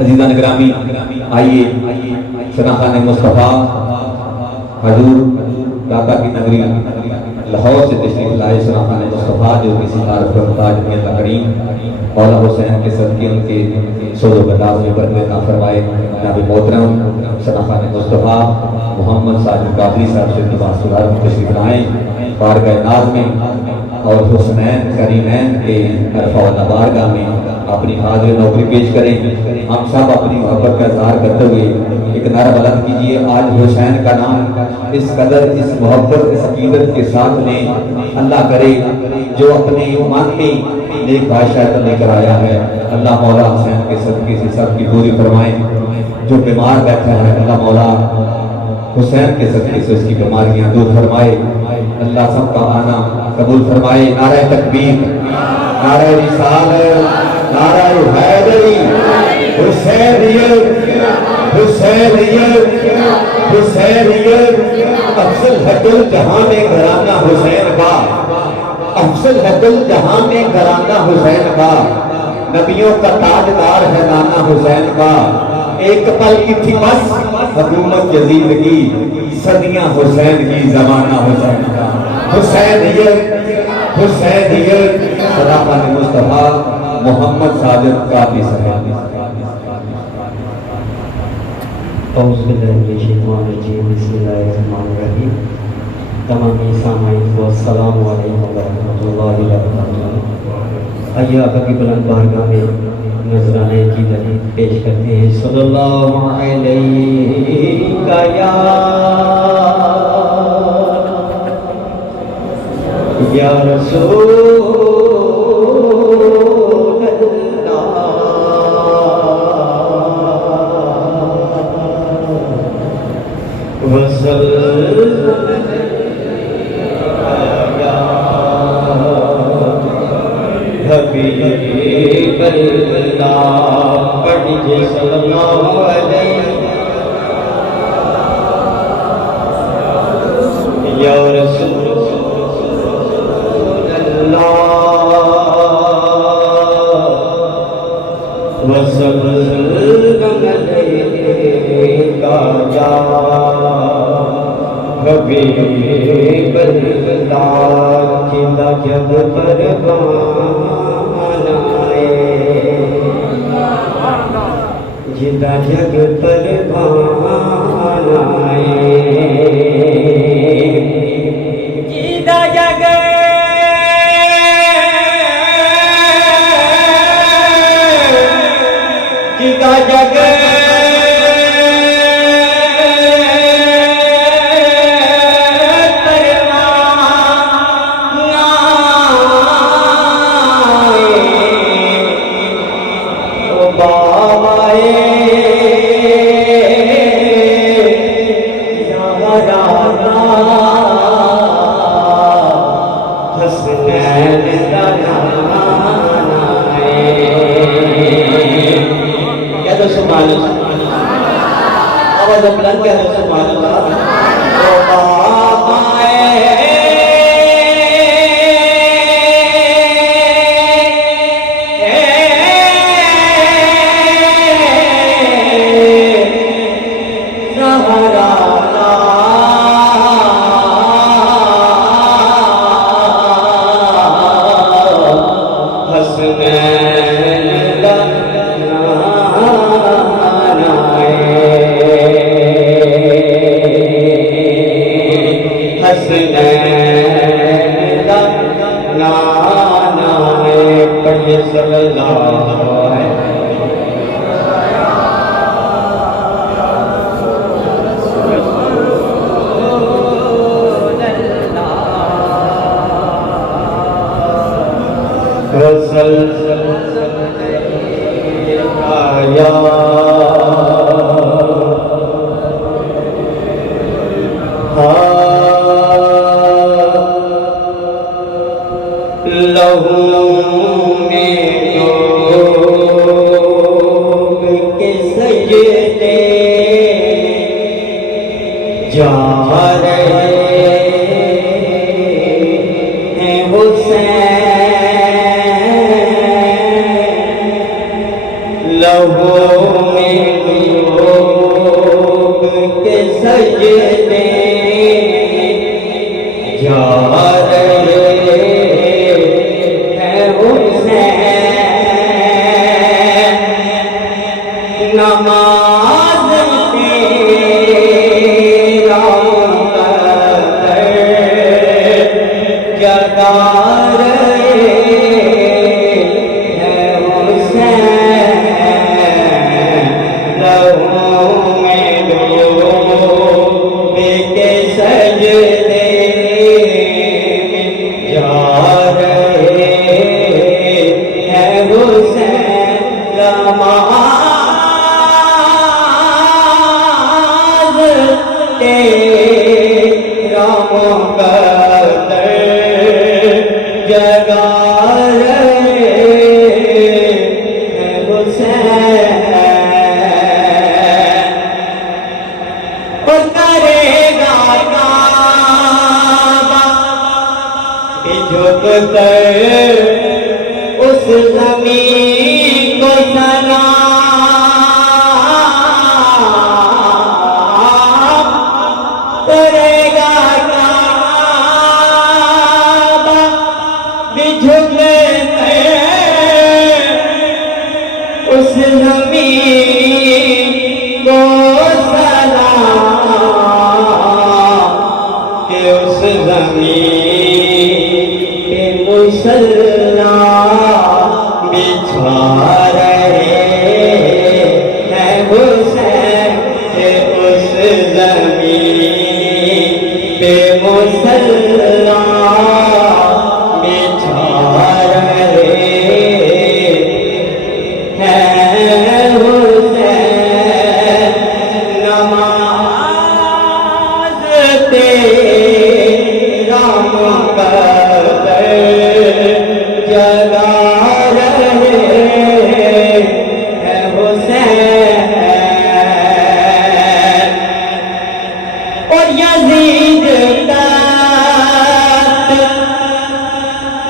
عزیزان گرامی، آئیے شناخان مصطفیٰ حضور داتا کی نگری لاہور سے تشریف لائے شناخان مصطفیٰ جو کسی عارف و محتاج میں اللہ کریم مولا حسین کے صدقے ان کے سود و گداز میں برکت عطا فرمائے۔ جناب محترم شناخان مصطفیٰ محمد ساجد قادری صاحب سے دعا سلار تشریف لائیں بارگاہ ناز میں اور حسنین کریمین کے عرفہ و بارگاہ میں اپنی حاضر نوکری پیش کریں۔ ہم سب اپنی محبت کا اظہار کرتے ہوئے ایک نعرہ بلند کیجئے، آج حسین کا نام اس قدر اس محبت اس عقیدت کے ساتھ نے اللہ کرے جو اپنے من میں نیک بادشاہ لے کر آیا ہے، اللہ مولا حسین کے صدقے سے سب کی پوری فرمائے۔ جو بیمار بیٹھا ہے اللہ مولا حسین کے صدقے سے اس کی بیماریاں دور فرمائے، اللہ سب کا آنا قبول فرمائے۔ نعرہ تکبیر، نعرہ رسالت، نعرہ حیدری، حسینیت، حسینیت، حسینیت۔ افضل ہے دل جہاں میں گھرانہ حسین کا، افضل ہے دل جہاں میں گھرانہ حسین کا، نبیوں کا تاجدار ہے نانا حسین کا۔ ایک پل کی تھی بس حکومت یزید کی، صدیاں حسین کی زمانہ حسین کا۔ حسینیت، حسینیت، شناخان مصطفیٰ محمد ساجد قادری صاحب۔ اعوذ باللہ من الشیطان الرجیم، بسم اللہ الرحمن الرحیم۔ تمامی سامعین کو السلام علیکم ورحمۃ اللہ وبرکاتہ۔ آئیے آقا کی بلند بارگاہ میں نذرانے کی دلیل پیش کرتے ہیں۔ صلی اللہ علیہ یا رسول حبیب اللہ، پڑھیے صلی اللہ علیہ یا رسول اللہ وسلم علیکہ یا حبیب اللہ، کھلا جب پروان جدا جگ پروان آئے، جدا جگ جدا جگ آواز بلند کیا ہے سبحان اللہ۔ لہو میں ڈوب کے سجدے جا رہے ہیں حسین، نماز تیرا مقدر جگا رہے ہیں حسین، لہو میں ڈوب کے سجدے جا رہے ہیں حسین، نماز تیرا مقدر جگا رہے ہیں حسین، اور کرے گا کعبہ جھک کر اس زمین کو سلام، کرے گا کعبہ جھک کر اس زمین کو سلام، کہ اس زمین پہ مصلی بچھا رہے ہیں حسین، کہ اس زمین پہ مصلی بچھا رہے ہیں حسین، نماز تیرا مقدر جگا رہے ہیں حسین، اور یزید تخت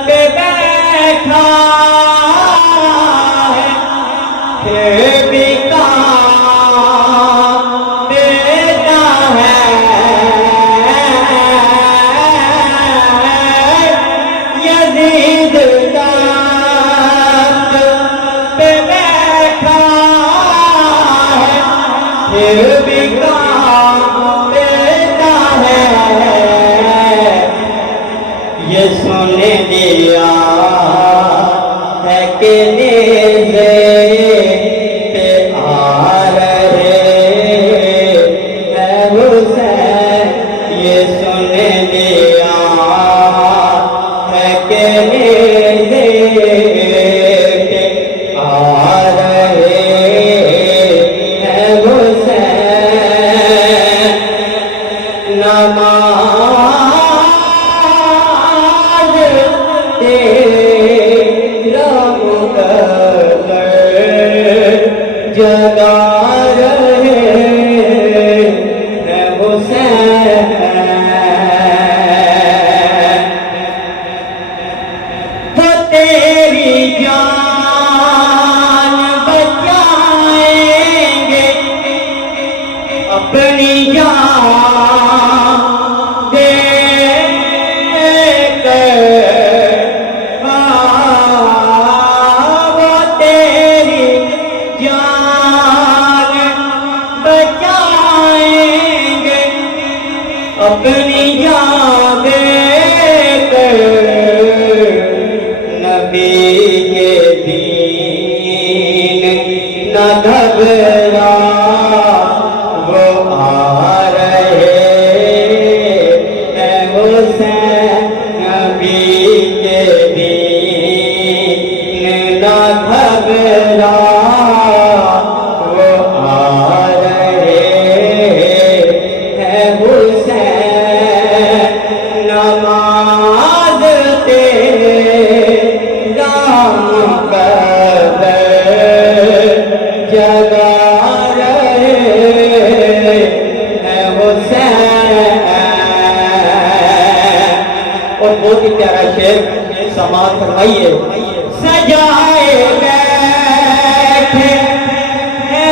پہ بیٹھا ہے، پھر بھی کام دیتا ہے، یزید تخت پہ بیٹھا ہے، پھر بھی کام دیتا ہے، یہ سن لیا ہے کہ نیزے پہ آ رہے ہیں حسین، یہ سن لیا ہے کہ نیزے پہ آ رہے ہیں حسین، نماز تیرا مقدر جگا رہے ہیں حسین، تو تیری جان بچائیں گے، اپنی جان دے کر، وہ تیری جان بچائیں گے، اپنی جان دے کر، نبی کے دین نہ گھبرا، وہ آ رہے ہیں حسین، نبی کے دین نہ گھبرا، وہ آ رہے ہیں حسین، نماز تیرا مقدر جگا رہے ہیں حسین، اور بہت ہی پیارا شعر سماعت فرمائیے، سجائے بیٹھے ہیں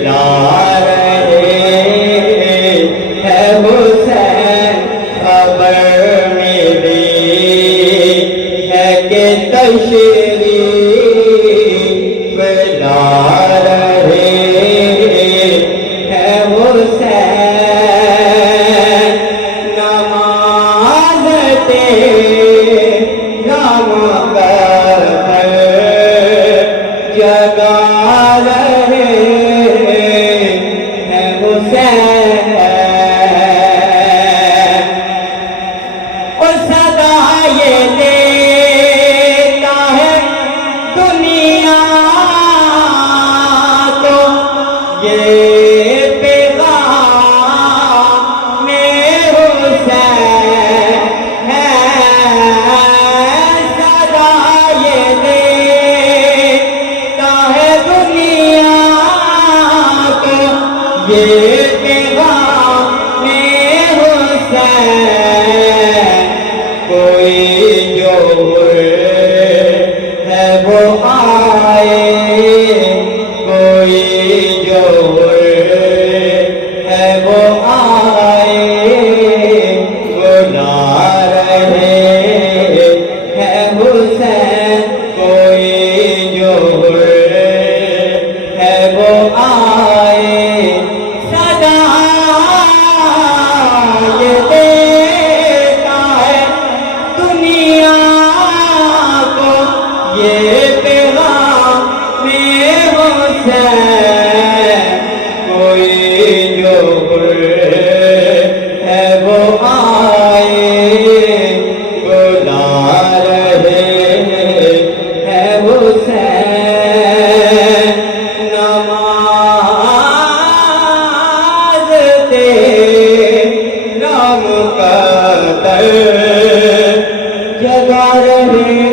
بلا رہے ہے حسین خبر ملی ہے کہ تشریف لا رہے ہے حسین نماز تیرا مقدر جگا رہے ہیں حسین اور صدا یہ دیتا ہے دنیا کو یہ پیغام حسین ہے صدا یہ دیتا ہے دنیا کو یہ پیغام حسین کوئی جو ہے وہ آئے کوئی جو ہے وہ آئے بلا رہے ہے حسین کوئی جو ہے وہ آئے صدا یہ دیتا ہے دنیا کو یہ پیغام حسین کوئی جو ہے وہ آئے بلا رہے ہے حسین نماز تیرا مقدر جگا رہے